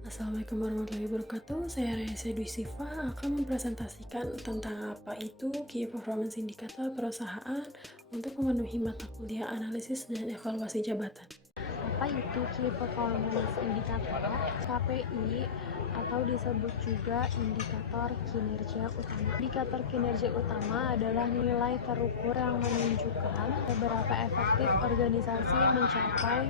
Assalamualaikum warahmatullahi wabarakatuh. Saya Raisa Dwi Siva akan mempresentasikan tentang apa itu Key Performance Indicator perusahaan untuk memenuhi mata kuliah analisis dan evaluasi jabatan. Apa itu Key Performance Indicator? KPI atau disebut juga indikator kinerja utama. Indikator kinerja utama adalah nilai terukur yang menunjukkan seberapa efektif organisasi mencapai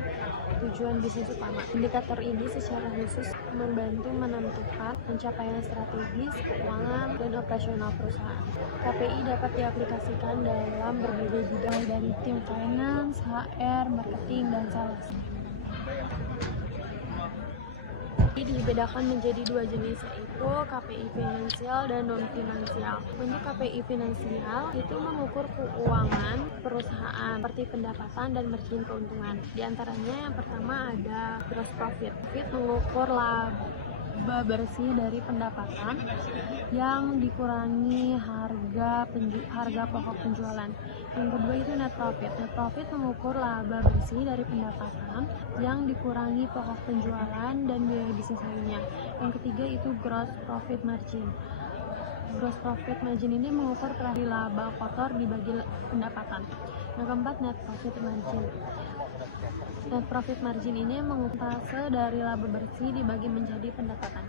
tujuan bisnis utama. Indikator ini secara khusus membantu menentukan pencapaian strategis, keuangan, dan operasional perusahaan. KPI dapat diaplikasikan dalam berbagai bidang dari tim finance, HR, marketing, dan sales. Ini dibedakan menjadi dua jenis, yaitu KPI finansial dan non-finansial. Untuk KPI finansial itu mengukur keuangan perusahaan seperti pendapatan dan margin keuntungan. Di antaranya yang pertama ada gross profit. Profit mengukur laba bersih dari pendapatan yang dikurangi harga pokok penjualan. Yang kedua itu net profit. Net profit mengukur laba bersih dari pendapatan yang dikurangi pokok penjualan dan biaya bisnis lainnya. Yang ketiga itu gross profit margin. Gross profit margin ini mengukur dari laba kotor dibagi pendapatan. Yang keempat net profit margin. Net profit margin ini mengukur dari laba bersih dibagi menjadi pendapatan.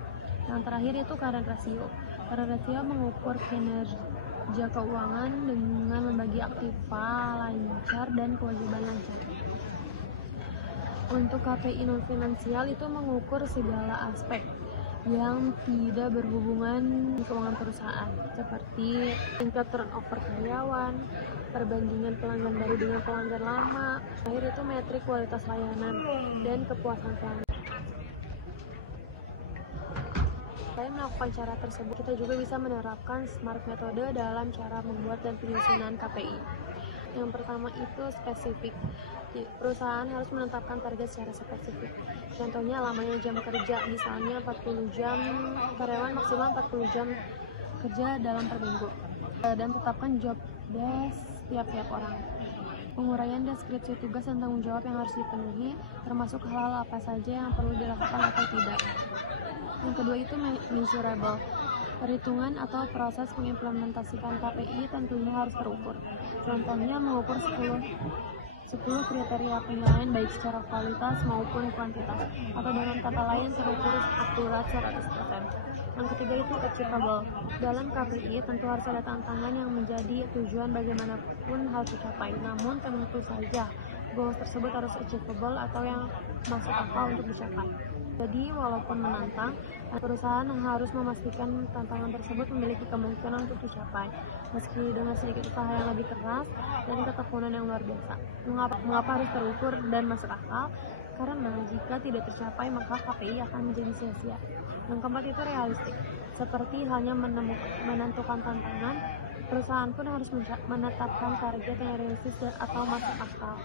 Yang terakhir itu current ratio. Current ratio mengukur kinerja keuangan dengan membagi aktiva lancar dan kewajiban lancar. Untuk KPI non finansial itu mengukur segala aspek yang tidak berhubungan dengan keuangan perusahaan, seperti tingkat turnover karyawan, perbandingan pelanggan baru dengan pelanggan lama, terakhir itu metrik kualitas layanan dan kepuasan pelanggan. Selain melakukan cara tersebut, kita juga bisa menerapkan SMART metode dalam cara membuat dan penyusunan KPI. Yang pertama itu spesifik. Perusahaan harus menetapkan target secara spesifik. Contohnya lamanya jam kerja, misalnya 40 jam, karyawan maksimal 40 jam kerja dalam per minggu. Dan tetapkan job desk tiap-tiap orang. Penguraian deskripsi tugas dan tanggung jawab yang harus dipenuhi, termasuk hal-hal apa saja yang perlu dilakukan atau tidak. Yang kedua itu measurable. Perhitungan atau proses mengimplementasikan KPI tentunya harus terukur. Contohnya mengukur 10 kriteria penilaian baik secara kualitas maupun kuantitas, atau dengan kata lain terukur akurat 100%. Yang ketiga itu achievable. Dalam KPI tentu harus ada tantangan yang menjadi tujuan bagaimanapun harus dicapai, namun tentu saja goals tersebut harus achievable atau yang masuk akal untuk dicapai. Jadi walaupun menantang, perusahaan harus memastikan tantangan tersebut memiliki kemungkinan untuk dicapai, meski dengan sedikit usaha yang lebih keras dan ketekunan yang luar biasa. Mengapa harus terukur dan masuk akal? Karena jika tidak tercapai maka KPI akan menjadi sia-sia. Yang keempat itu realistik. Seperti halnya menentukan tantangan, perusahaan pun harus menetapkan target yang realistis atau masuk akal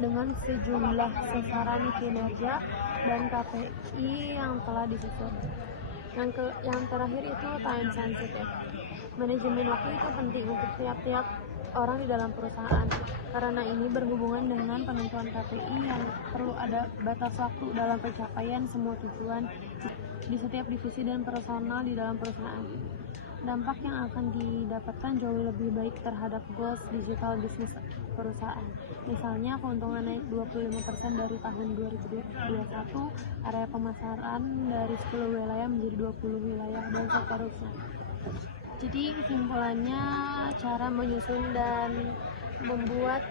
dengan sejumlah sasaran kinerja dan KPI yang telah disusun. Yang terakhir itu time sensitive. Manajemen waktu itu penting untuk tiap-tiap orang di dalam perusahaan, karena ini berhubungan dengan penentuan KPI yang perlu ada batas waktu dalam pencapaian semua tujuan di setiap divisi dan personal di dalam perusahaan. Dampak yang akan didapatkan jauh lebih baik terhadap goals digital bisnis perusahaan. Misalnya keuntungan naik 25% dari tahun 2021, area pemasaran dari 10 wilayah menjadi 20 wilayah, dan seterusnya. Jadi kesimpulannya, cara menyusun dan membuat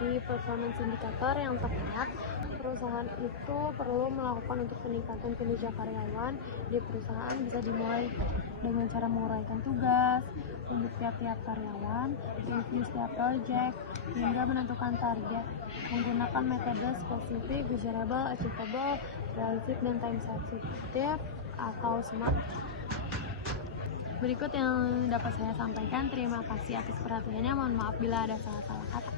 Key Performance Indicator yang tepat, perusahaan itu perlu melakukan untuk peningkatan kinerja karyawan di perusahaan bisa dimulai dengan cara menguraikan tugas untuk tiap-tiap karyawan, review setiap project, hingga menentukan target menggunakan metode spesifik, measurable, achievable, realistic, dan time sensitive atau SMART. Berikut yang dapat saya sampaikan. Terima kasih atas perhatiannya. Mohon maaf bila ada salah-salah kata.